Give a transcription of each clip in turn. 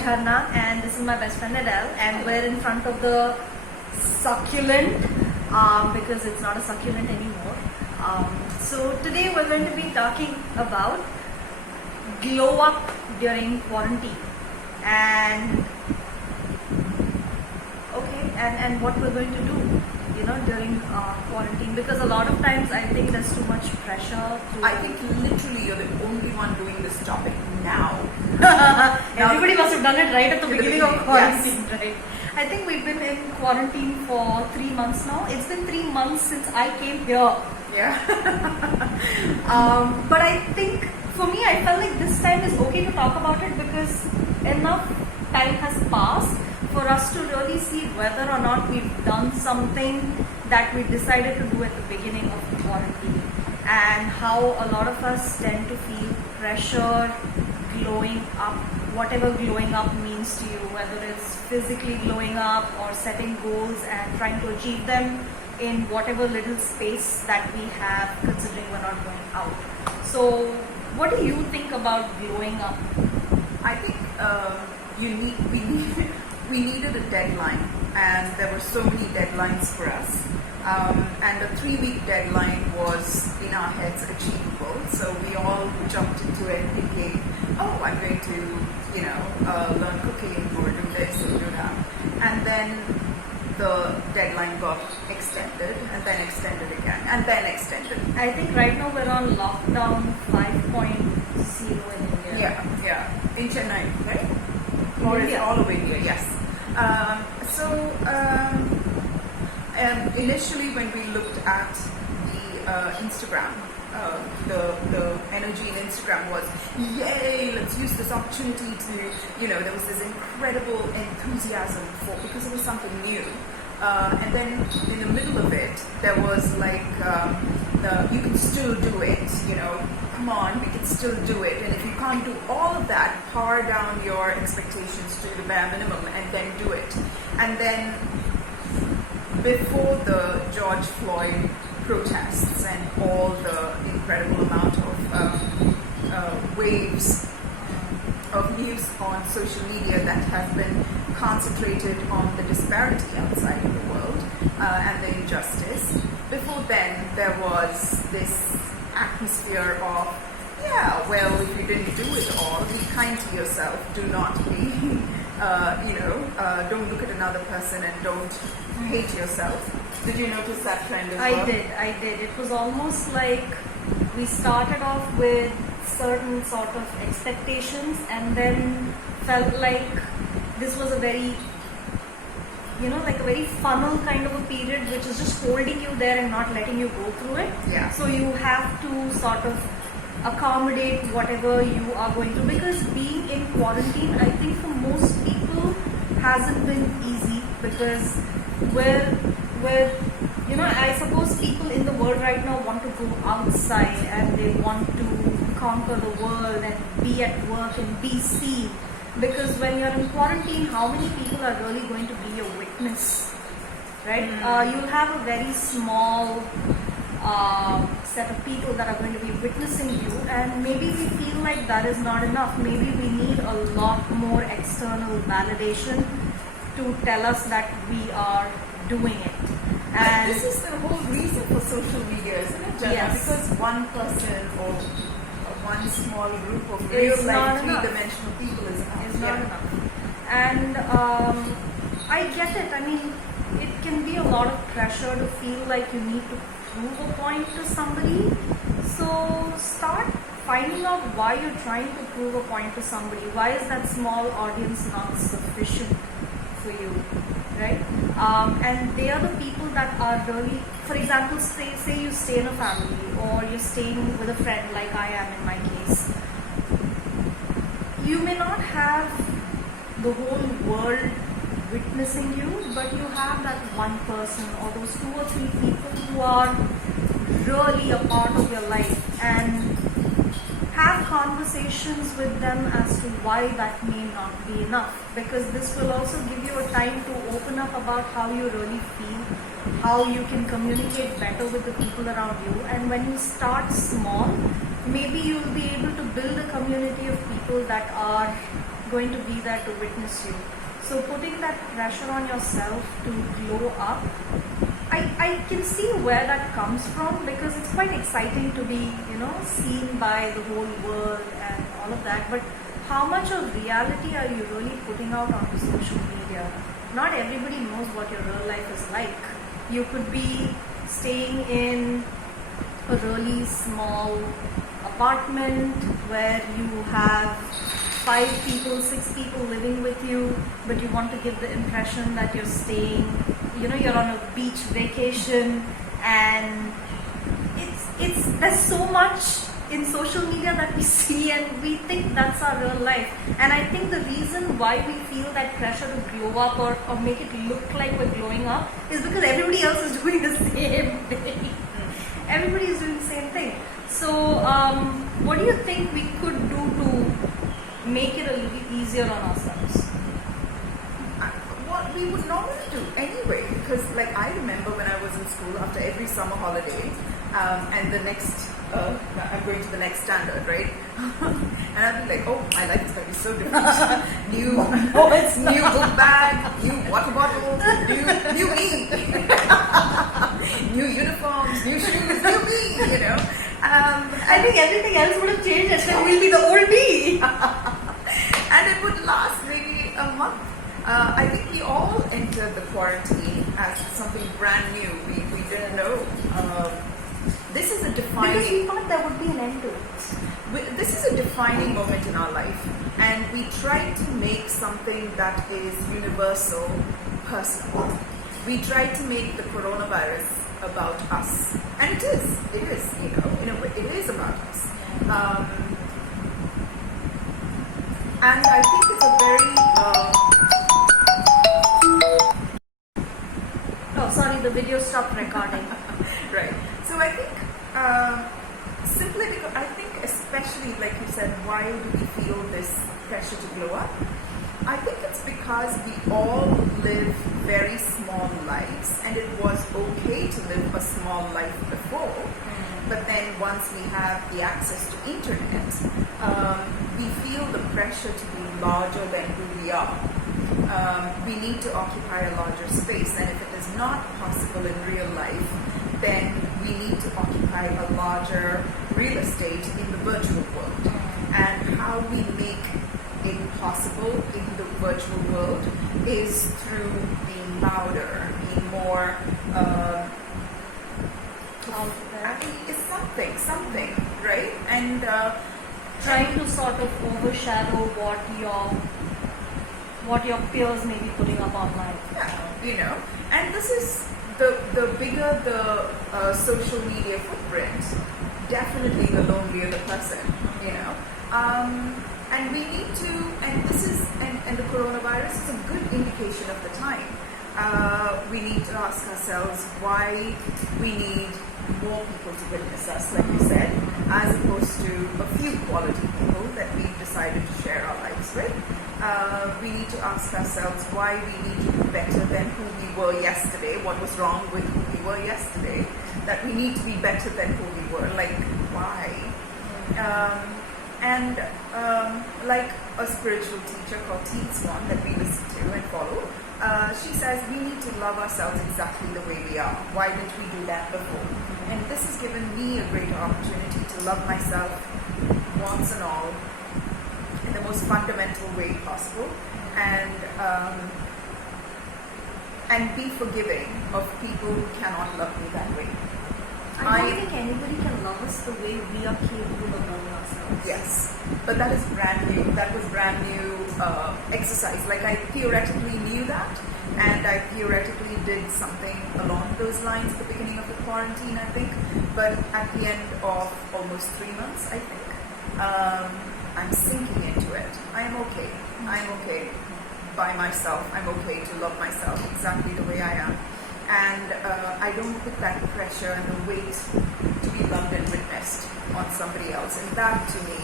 Jharna, and this is my best friend Edel, and we're in front of the succulent because it's not a succulent anymore. So today we're going to be talking about glow up during quarantine and what we're going to do during quarantine, because a lot of times I think there's too much pressure. I think literally you're the only one doing this topic now. Everybody must have done it right at the beginning of quarantine, yes. Right? I think we've been in quarantine for 3 months now. It's been 3 months since I came here. Yeah. But I think for me, I felt like this time is okay to talk about it because enough time has passed for us to really see whether or not we've done something that we decided to do at the beginning of the quarantine, and how a lot of us tend to feel pressure glowing up, whatever glowing up means to you, whether it's physically glowing up or setting goals and trying to achieve them in whatever little space that we have, considering we're not going out. So what do you think about glowing up? I think we needed a deadline, and there were so many deadlines for us. And a 3-week deadline was in our heads achievable, so we all jumped into it thinking, oh, I'm going to learn cooking or do this or do that. And then the deadline got extended and then extended again and then extended. I think right now we're on lockdown 5.0 in India. Yeah, in Chennai, right? In Or India. it's all over India, yes. Initially when we looked at the Instagram, the energy in Instagram was, yay, let's use this opportunity to, there was this incredible enthusiasm because it was something new. And then in the middle of it, there was like, you can still do it, come on, we can still do it. And if you can't do all of that, power down your expectations to the bare minimum and then do it. And then before the George Floyd protests and all the incredible amount of waves of news on social media that have been concentrated on the disparity outside of the world and the injustice, before then there was this atmosphere of, yeah, well, if you didn't do it all, be kind to yourself, do not be, don't look at another person and don't hate yourself. Did you notice that trend as well? I did. It was almost like we started off with certain sort of expectations and then felt like this was a very, like a very funnel kind of a period which is just holding you there and not letting you go through it. Yeah. So you have to sort of accommodate whatever you are going through, because being in quarantine, I think for most people hasn't been easy, because I suppose people in the world right now want to go outside and they want to conquer the world and be at work and be seen. Because when you're in quarantine, how many people are really going to be a witness, right? You'll have a very small set of people that are going to be witnessing you, and maybe we feel like that is not enough. Maybe we need a lot more external validation to tell us that we are doing it. And this is the whole reason for social media, isn't it, Jana? Yes. Because one person or one small group of It's real not life enough. three-dimensional people is enough. It's not enough. And I get it. I mean, it can be a lot of pressure to feel like you need to prove a point to somebody. So start finding out why you're trying to prove a point to somebody. Why is that small audience not sufficient for you, right? And they are the people that are really, for example, say you stay in a family or you're staying with a friend like I am in my case. You may not have the whole world witnessing you, but you have that one person or those 2 or 3 people who are really a part of your life, and have conversations with them as to why that may not be enough, because this will also give you a time to open up about how you really feel, how you can communicate better with the people around you. And when you start small, maybe you'll be able to build a community of people that are going to be there to witness you. So putting that pressure on yourself to glow up, I can see where that comes from, because it's quite exciting to be, seen by the whole world and all of that. But how much of reality are you really putting out onto social media? Not everybody knows what your real life is like. You could be staying in a really small apartment where you have 5 people, 6 people living with you, but you want to give the impression that you're staying, you're on a beach vacation, and there's so much in social media that we see and we think that's our real life. And I think the reason why we feel that pressure to glow up or make it look like we're glowing up is because everybody else is doing the same thing. Everybody is doing the same thing. So what do you think we could do to make it a little easier on ourselves? What we would normally do anyway, because like I remember when I was in school after every summer holiday, and the next I'm going to the next standard, right? And I'd be like, oh, my life is going to be so different. New book bag, new water bottle, new me, new uniforms, new shoes, new me. I think everything else would have changed, and then we'll be the old me. And it would last maybe a month. I think we all entered the quarantine as something brand new. We didn't know. This is a defining. Because we thought there would be an end to it. This is a defining moment in our life, and we try to make something that is universal, personal. We try to make the coronavirus about us, and it is. In a way, it is about us. And I think it's a very. Oh, sorry, the video stopped recording. Right. So I think simply because I think especially like you said, why do we feel this pressure to glow up? I think it's because we all live very small lives, and it was okay to live a small life before. But then once we have the access to internet, we feel the pressure to be larger than who we are. We need to occupy a larger space, and if it is not possible in real life, then we need to occupy a larger real estate in the virtual world. And how we make it possible in the virtual world is through being louder, being more it's something, right? And trying to sort of overshadow what your peers may be putting up online. Yeah, and this is the bigger the social media footprint, definitely the lonelier the person, and we need to, and this is, and the coronavirus is a good indication of the time. We need to ask ourselves why we need more people to witness us, like you said, as opposed to a few quality people that we've decided to share our lives with. We need to ask ourselves why we need to be better than who we were yesterday, what was wrong with who we were yesterday, that we need to be better than who we were, like why? Like a spiritual teacher called Teen Swan that we listen to and follow, she says we need to love ourselves exactly the way we are. Why didn't we do that before? And this has given me a greater opportunity to love myself once and all in the most fundamental way possible, and be forgiving of people who cannot love me that way. I don't think anybody can love us the way we are capable of loving ourselves. Yes, but that is brand new. That was brand new exercise. Like I theoretically knew that, and I theoretically did something along those lines at the beginning of the quarantine, I think. But at the end of almost 3 months, I think, I'm sinking into it. I'm okay. I'm okay by myself. I'm okay to love myself exactly the way I am. And I don't put that pressure and the weight to be loved and witnessed on somebody else. And that to me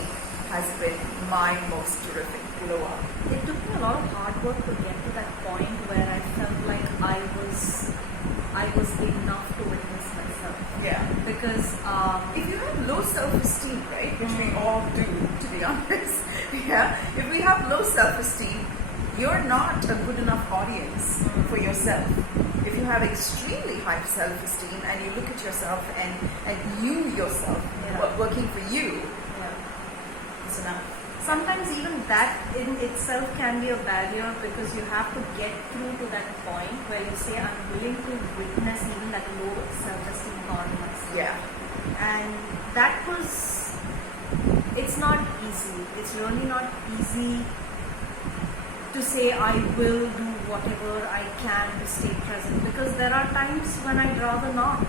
has been my most terrific glow up. It took me a lot of hard work to get to that point where I felt like I was enough to witness myself. Yeah. Because If you have low self-esteem, right, which we all do, to be honest, yeah, if we have low self-esteem, you're not a good enough audience for yourself. If you have extremely high self-esteem and you look at yourself and you yourself working for you, it's enough. sometimes even that in itself can be a barrier, because you have to get through to that point where you say, I'm willing to witness even that low self-esteem part of myself. Yeah. And that was, it's not easy. It's really not easy to say I will do whatever I can to stay present, because there are times when I'd rather not.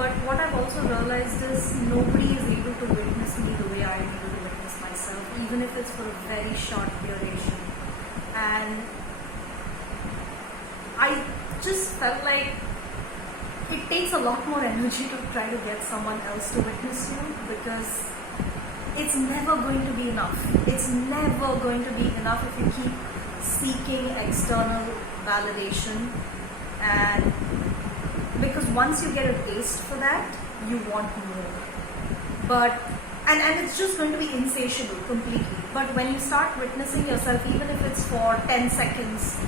But what I've also realized is nobody is able to witness me the way I'm able to witness myself, even if it's for a very short duration. And I just felt like it takes a lot more energy to try to get someone else to witness you, because it's never going to be enough. It's never going to be enough if you keep seeking external validation. And because once you get a taste for that, you want more. But and it's just going to be insatiable completely. But when you start witnessing yourself, even if it's for 10 seconds,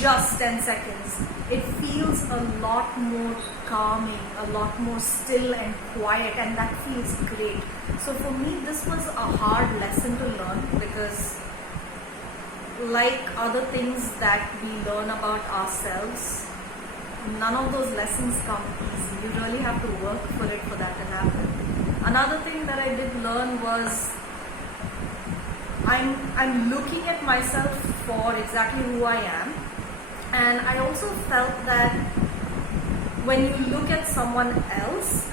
just 10 seconds, it feels a lot more calming, a lot more still and quiet, and that feels great. So for me, this was a hard lesson to learn, because like other things that we learn about ourselves, none of those lessons come easy. You really have to work for it for that to happen. Another thing that I did learn was I'm looking at myself for exactly who I am. And I also felt that when you look at someone else,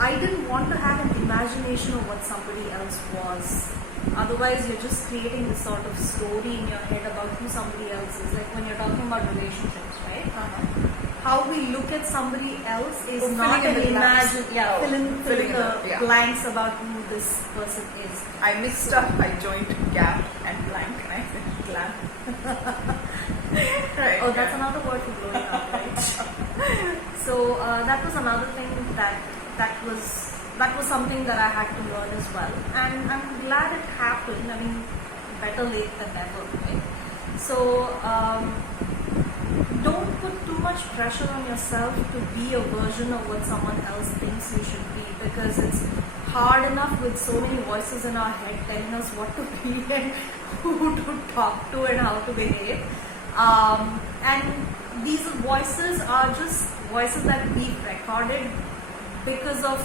I didn't want to have an imagination of what somebody else was. Otherwise, you're just creating this sort of story in your head about who somebody else is. Like when you're talking about relationships, right? How we look at somebody else is not an imagine. Yeah, fill in the blanks about who this person is. I mixed up. I joined gap and blank, and I said glam. Right, oh, that's another word for blowing up, right? So that was another thing that was something that I had to learn as well, and I'm glad it happened. I mean, better late than never, right? So don't put too much pressure on yourself to be a version of what someone else thinks you should be, because it's hard enough with so many voices in our head telling us what to be and who to talk to and how to behave. And these voices are just voices that we've recorded because of,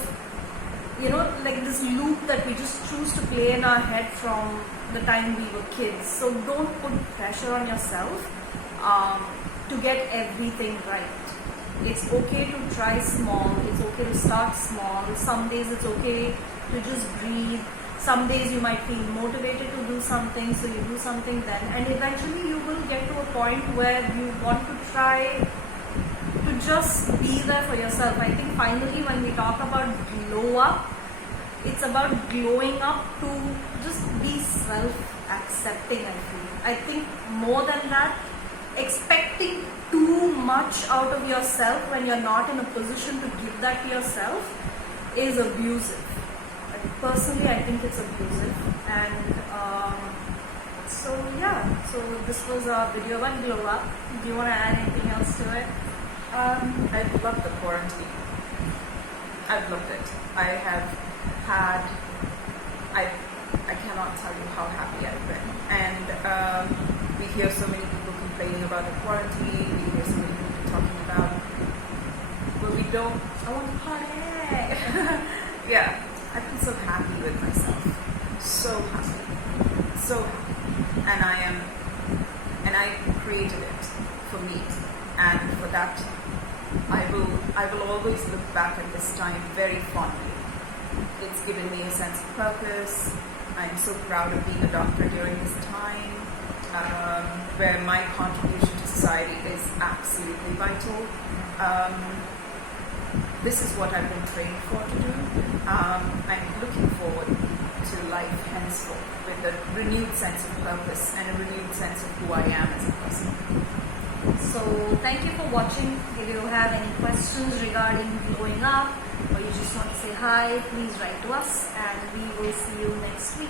like this loop that we just choose to play in our head from the time we were kids. So don't put pressure on yourself to get everything right. It's okay to try small. It's okay to start small. Some days it's okay to just breathe. Some days you might feel motivated to do something, so you do something then. And eventually you will get to a point where you want to try to just be there for yourself. I think finally when we talk about glow up, it's about glowing up to just be self-accepting, I feel. I think more than that, expecting too much out of yourself when you're not in a position to give that to yourself is abusive. Personally, I think it's abusive. And so this was a video about glow up. Do you want to add anything else to it? I've loved the quarantine. I've loved it. I cannot tell you how happy I've been. And we hear so many people complaining about the quarantine. We hear so many people talking about, but we don't. I want to party. Yeah, I feel so happy with myself. So happy. And I created it for me. And for that, I will always look back at this time very fondly. It's given me a sense of purpose. I'm so proud of being a doctor during this time, where my contribution to society is absolutely vital. this is what I've been trained for to do. I'm looking forward to life henceforth with a renewed sense of purpose and a renewed sense of who I am as a person. So thank you for watching. If you have any questions regarding glowing up, or you just want to say hi, please write to us, and we will see you next week.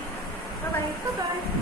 Bye bye. Bye bye.